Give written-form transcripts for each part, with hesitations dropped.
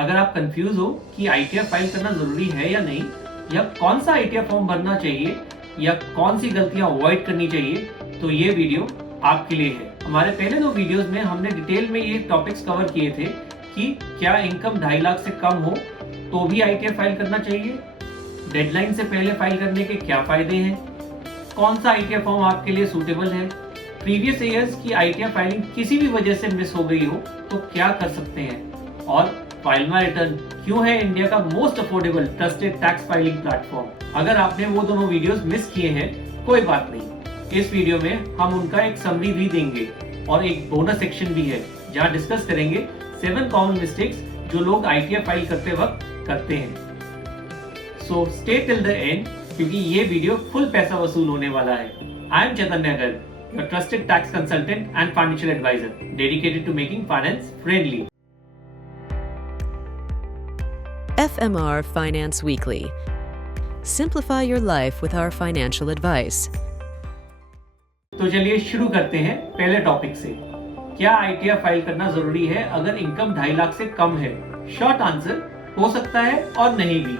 अगर आप कंफ्यूज हो कि आईटीआर फाइल करना जरूरी है या नहीं, या कौन सा आईटीआर फॉर्म भरना चाहिए, या कौन सी गलतियां अवॉइड करनी चाहिए, तो ये वीडियो आपके लिए है। हमारे पहले 2 वीडियोस में हमने डिटेल में ये टॉपिक्स कवर किए थे कि क्या इनकम 2.5 लाख से कम हो तो भी आईटीआर फाइल करना चाहिए, डेडलाइन से पहले फाइल करने के क्या फायदे हैं, कौन सा आईटीआर फॉर्म आपके लिए सूटेबल है, प्रीवियस ईयर्स की आईटीआर फाइलिंग किसी भी वजह से मिस हो गई हो तो क्या कर सकते हैं, और फाइलमा रिटर्न क्यों है इंडिया का most affordable trusted tax filing platform. अगर आपने वो दोनों वीडियोस मिस किए हैं कोई बात नहीं, इस वीडियो में हम उनका एक समरी भी देंगे और एक बोनस सेक्शन भी है जहां डिस्कस करेंगे 7 कॉमन मिस्टेक्स जो लोग आईटीआर फाइल करते वक्त करते हैं। So stay till the end क्योंकि ये वीडियो फुल पैसा वसूल होने वाला है। I M Chaitanya Garg, your trusted tax consultant and financial advisor dedicated to making finance friendly. FMR Finance Weekly. Simplify your life with our financial advice. तो चलिए शुरू करते हैं पहले टॉपिक से। क्या आईटीआर फाइल करना जरूरी है अगर इनकम 2.5 लाख से कम है? शॉर्ट आंसर, हो सकता है और नहीं भी।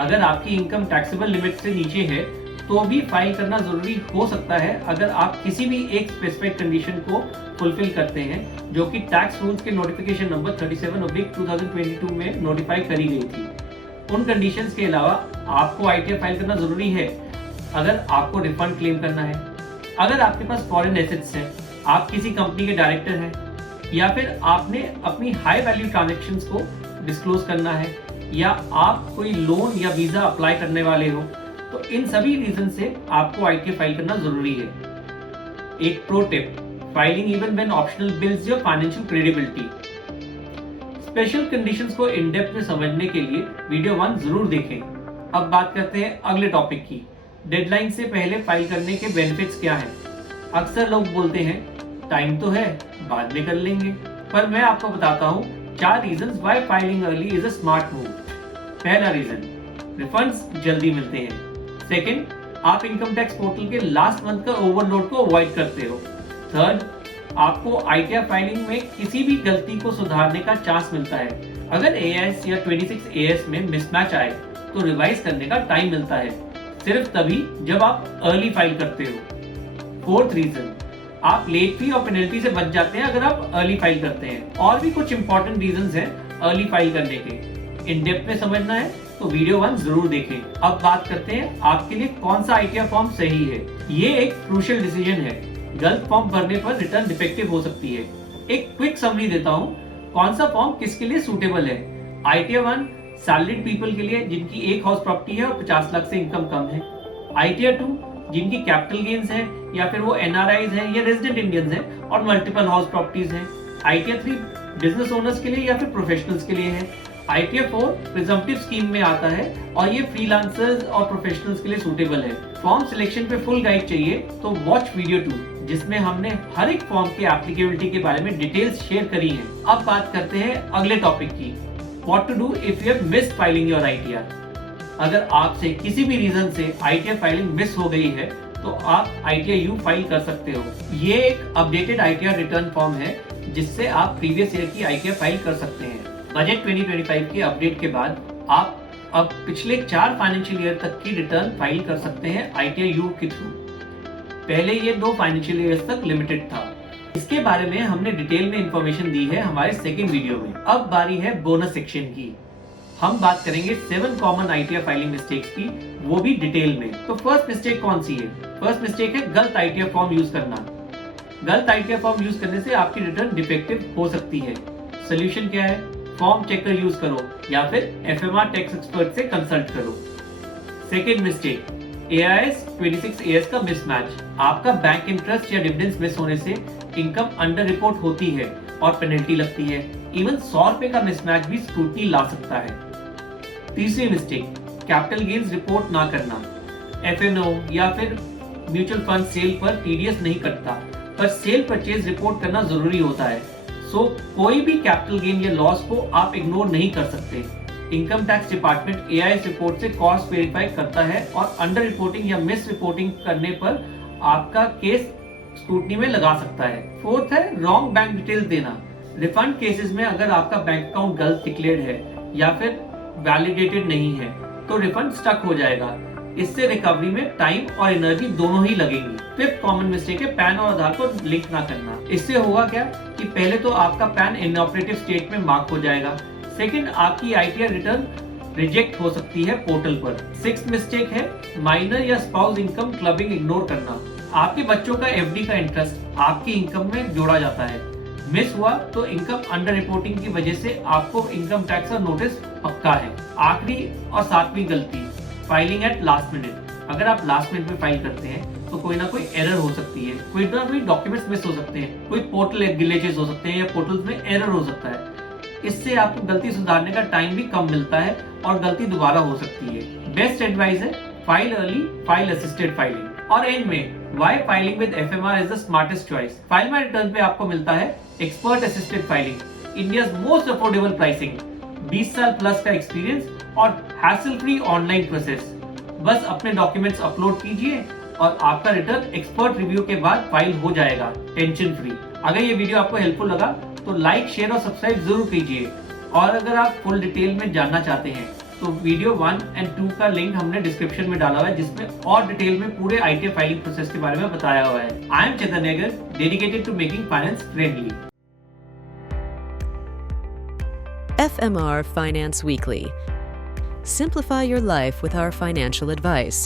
अगर आपकी इनकम टैक्सेबल लिमिट से नीचे है तो भी फाइल करना जरूरी हो सकता है अगर आप किसी भी एक स्पेसिफिक कंडीशन को फुलफिल करते हैं जो कि टैक्स रूल्स के नोटिफिकेशन नंबर 37/2022 में नोटिफाई करी गई थी। उन कंडीशंस के अलावा आपको आईटीआर फाइल करना जरूरी है अगर आपको रिफंड क्लेम करना है, अगर आपके पास फॉरेन एसेट्स हैं, आप किसी कंपनी के डायरेक्टर हैं, या फिर आपने अपनी हाई वैल्यू ट्रांजेक्शंस को डिस्क्लोज करना है, या आप कोई लोन या वीजा अप्लाई करने वाले हो, तो इन सभी रीजन से आपको आईटीआर फाइल करना जरूरी है। एक pro tip, filing even when optional builds your financial credibility. Special conditions को इन डेप्थ में समझने के लिए वीडियो 1 जरूर देखें। अब बात करते हैं अगले टॉपिक की, डेडलाइन से पहले फाइल करने के बेनिफिट्स क्या हैं। अक्सर लोग बोलते हैं टाइम तो है, बाद में कर लेंगे, पर मैं आपको बताता हूँ 4 reasons why filing early is a smart move. पहला रीजन, रिफंड्स जल्दी मिलते हैं। सेकेंड, आप इनकम टैक्स पोर्टल के लास्ट मंथ का ओवरलोड को अवॉइड करते हो। थर्ड, आपको आईटीआर फाइलिंग में किसी भी गलती को सुधारने का चांस मिलता है। अगर एएस या 26 एएस में मिसमैच आए तो रिवाइज करने का टाइम मिलता है, सिर्फ तभी जब आप अर्ली फाइल करते हो। फोर्थ रीजन, आप लेट फी और पेनल्टी से बच जाते हैं अगर आप अर्ली फाइल करते हैं। और भी कुछ इंपॉर्टेंट रीजंस हैं अर्ली फाइल करने के। इन डेप्थ में समझना है तो वीडियो 1 जरूर देखें। अब बात करते हैं आपके लिए कौन सा आईटीआर फॉर्म सही है। ये एक क्रूशियल डिसीजन है, गलत फॉर्म भरने पर रिटर्न डिफेक्टिव हो सकती है। एक क्विक समरी देता हूँ कौन सा फॉर्म किसके लिए सूटेबल है। आईटीआर 1 सैलरीड पीपल के लिए जिनकी एक हाउस प्रॉपर्टी है और 50 लाख से इनकम कम है। आईटीआर 2 जिनकी कैपिटल गेन्स है या फिर वो एनआरआईज हैं या रेजिडेंट इंडियंस हैं और मल्टीपल हाउस प्रॉपर्टीज हैं। आईटीआर 3 बिजनेस ओनर्स के लिए या फिर प्रोफेशनल्स के लिए है। आईटीआर 4 प्रिजम्पटिव स्कीम में आता है और ये फ्रीलांसर्स और प्रोफेशनल्स के लिए सूटेबल है। फॉर्म सिलेक्शन पे फुल गाइड चाहिए तो वॉच वीडियो 2 जिसमें हमने हर एक फॉर्म के एप्लीकेबिलिटी के बारे में डिटेल्स शेयर करी हैं। अब बात करते हैं अगले टॉपिक की, what to do if you have missed filing your ITR. अगर आपसे किसी भी रीजन से आईटीआर फाइलिंग मिस हो गई है तो आप आईटीआर यू फाइल कर सकते हो। ये एक अपडेटेड आईटीआर रिटर्न फॉर्म है जिससे आप प्रीवियस ईयर की आईटीआर फाइल कर सकते हैं। बजट 2025 के अपडेट के बाद आप अब पिछले 4 फाइनेंशियल ईयर तक की रिटर्न फाइल कर सकते हैं आईटीआर यू के थ्रू। पहले ये 2 फाइनेंशियल ईयर्स तक लिमिटेड था। इसके बारे में हमने डिटेल में इंफॉर्मेशन दी है हमारे सेकंड वीडियो में। अब बारी है बोनस सेक्शन की। हम बात करेंगे 7 कॉमन आईटीआर फाइलिंग मिस्टेक्स की, वो भी डिटेल में। तो फर्स्ट मिस्टेक कौन सी है? फर्स्ट मिस्टेक है गलत आईटीआर फॉर्म यूज करना। गलत आईटीआर फॉर्म यूज करने से आपकी रिटर्न डिफेक्टिव हो सकती है। सोल्यूशन क्या है? फॉर्म चेकर यूज करो या फिर एफएमआर टैक्स एक्सपर्ट से कंसल्ट करो। सेकेंड मिस्टेक, एआईएस 26 एएस का मिसमैच। आपका बैंक इंटरेस्ट या डिविडेंड्स मिस होने से इनकम अंडर रिपोर्ट होती है और पेनल्टी लगती है। इवन 100 रुपए का मिसमैच भी स्क्रूटनी ला सकता है। तीसरी मिस्टेक, कैपिटल गेन्स रिपोर्ट ना करना। एफएनओ या फिर म्यूचुअल फंड सेल पर टीडीएस नहीं कटता, पर सेल परचेज रिपोर्ट करना जरूरी होता है। सो कोई भी कैपिटल गेन या लॉस को आप इग्नोर नहीं कर सकते। Income tax department AIS report से कॉस्ट वेरीफाई करता है और अंडर रिपोर्टिंग या मिस रिपोर्टिंग करने पर आपका केस स्क्रूटनी में लगा सकता है। फोर्थ है रॉन्ग बैंक डिटेल्स देना। रिफंड केसेस में अगर आपका बैंक अकाउंट गलत डिक्लेयर्ड है या फिर वैलिडेटेड नहीं है तो रिफंड स्टक हो जाएगा। इससे रिकवरी में टाइम और एनर्जी दोनों ही लगेंगी। फिफ्थ कॉमन मिस्टेक है पैन और आधार को लिंक ना करना। इससे होगा क्या कि पहले तो आपका पैन इनऑपरेटिव स्टेट में मार्क हो जाएगा, सेकंड आपकी आईटीआर रिटर्न रिजेक्ट हो सकती है पोर्टल पर। सिक्स्थ मिस्टेक है माइनर या स्पाउस इनकम क्लबिंग इग्नोर करना। आपके बच्चों का एफडी का इंटरेस्ट आपकी इनकम में जोड़ा जाता है, मिस हुआ तो इनकम अंडर रिपोर्टिंग की वजह से आपको इनकम टैक्स का नोटिस पक्का है। आखिरी और सातवीं गलती, फाइलिंग एट लास्ट मिनट। अगर आप लास्ट मिनट में फाइल करते हैं तो कोई ना कोई एरर हो सकती है, कोई ना कोई डॉक्यूमेंट्स मिस हो सकते हैं, कोई पोर्टल ग्लिचेस हो सकते हैं या पोर्टल्स में एरर हो सकता है। इससे आपको गलती सुधारने का टाइम भी कम मिलता है और गलती दोबारा हो सकती है। बेस्ट एडवाइस है file early, file assisted filing. और एंड में why filing with FMR is the smartest choice. File my return पे आपको मिलता है expert assisted filing, India's most affordable pricing, 20 साल प्लस का एक्सपीरियंस और हैसल फ्री ऑनलाइन प्रोसेस। बस अपने डॉक्यूमेंट्स अपलोड कीजिए और आपका रिटर्न एक्सपर्ट रिव्यू के बाद फाइल हो जाएगा टेंशन फ्री। अगर ये वीडियो आपको हेल्पफुल लगा तो लाइक, शेयर और सब्सक्राइब जरूर कीजिए। और अगर आप फुल डिटेल में जानना चाहते हैं तो वीडियो 1 और 2 का लिंक हमने डिस्क्रिप्शन में डाला हुआ है, जिसमें और डिटेल में पूरे आईटीआर फाइलिंग प्रोसेस के बारे में बताया हुआ है। I am Chetan Negar, dedicated to making finance friendly. FMR Finance Weekly. Simplify your life with our financial advice.